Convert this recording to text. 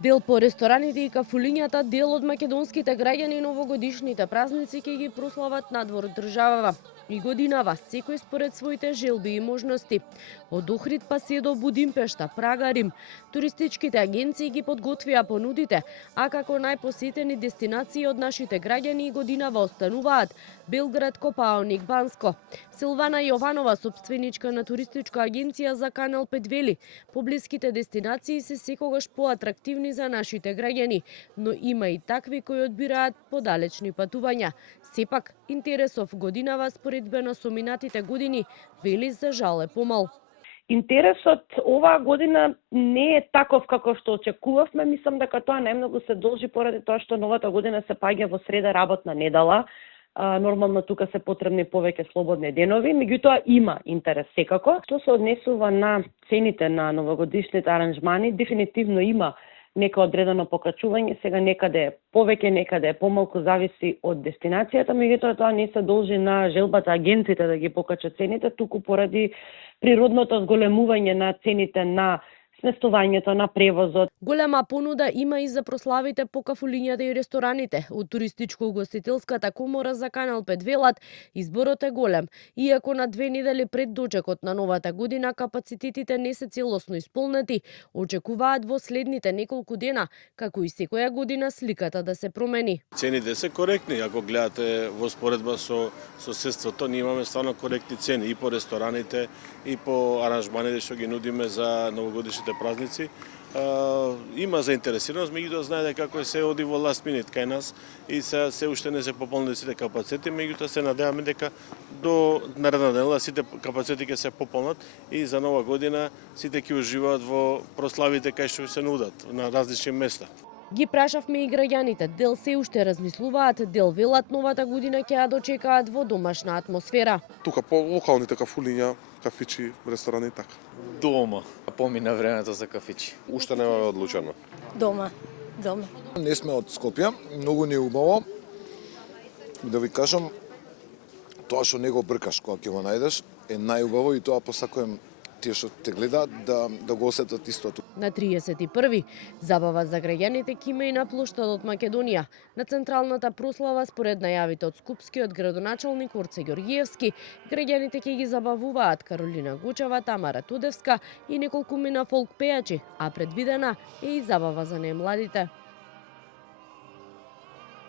Дел по рестораните и кафулињата, дел од македонските граѓани новогодишните празници ќе ги прослават надвор од државава. И годинава, секој според своите желби и можности. Од Охрид па се до Будимпешта, Прага, Рим, туристичките агенции ги подготвија понудите, а како најпосетени дестинации од нашите граѓани и годинава остануваат Белград, Копаоник, Банско. Силвана Јованова, собственичка на туристичка агенција за Канал 5 вели, поблиските дестинации се секогаш поатрактивни за нашите граѓани, но има и такви кои одбираат подалечни патувања. Сепак, интересов годинава споредбено со минатите години, вели за жал е помал. Интересот оваа година не е таков како што очекувавме. Мислам дека тоа најмногу се должи поради тоа што новата година се паѓа во среда работна недела. Нормално тука се потребни повеќе слободни денови, меѓутоа има интерес секако. Што се однесува на цените на новогодишните аранжмани, дефинитивно има нека одредено покачување, сега некаде е повеќе, некаде е помалку, зависи од дестинацијата, меѓутоа тоа не се должи на желбата агенците да ги покачат цените, туку поради природното зголемување на цените на сместувањето, на превозот. Голема понуда има и за прославите по кафулињата и рестораните. Од туристичко-угостителската комора за Канал 5 велат, изборот е голем. Иако на 2 недели пред дочекот на новата година капацитетите не се целосно исполнети, очекуваат во следните неколку дена, како и секоја година, сликата да се промени. Цените се коректни, ако гледате во споредба со соседството, ние имаме стварно коректни цени и по рестораните, и по аранжманите што ги нудиме за новогодишните празници. Има заинтересираност, меѓутоа знаете како се оди во last minute кај нас и се уште не се пополнени сите капацитети, меѓутоа се надеваме дека до наредна недела сите капацитети ќе се пополнат и за нова година сите ќе уживаат во прославите кај што се нудат на различни места. Ги прашавме и граѓаните, дел се уште размислуваат, дел велат новата година ќе ја дочекаат во домашна атмосфера. Тука по локалните кафулиња, кафичи, ресторани и така. Дома. Помина времето за кафичи. Уште не е одлучено. Дома. Не сме од Скопје, многу ни е убаво. Да ви кажам, тоа што не го бркаш кога ќе го најдеш е најубаво и тоа посакувам тие што те гледаат да го осетат истото. На 31-ви забава за граѓаните ќе има и на плоштадот Македонија. На централната прослава, според најавите од скупскиот градоначалник Орце Ѓорѓиевски, граѓаните ќе ги забавуваат Каролина Гучева, Тамара Тудевска и неколку мина фолк пејачи, а предвидена е и забава за најмладите.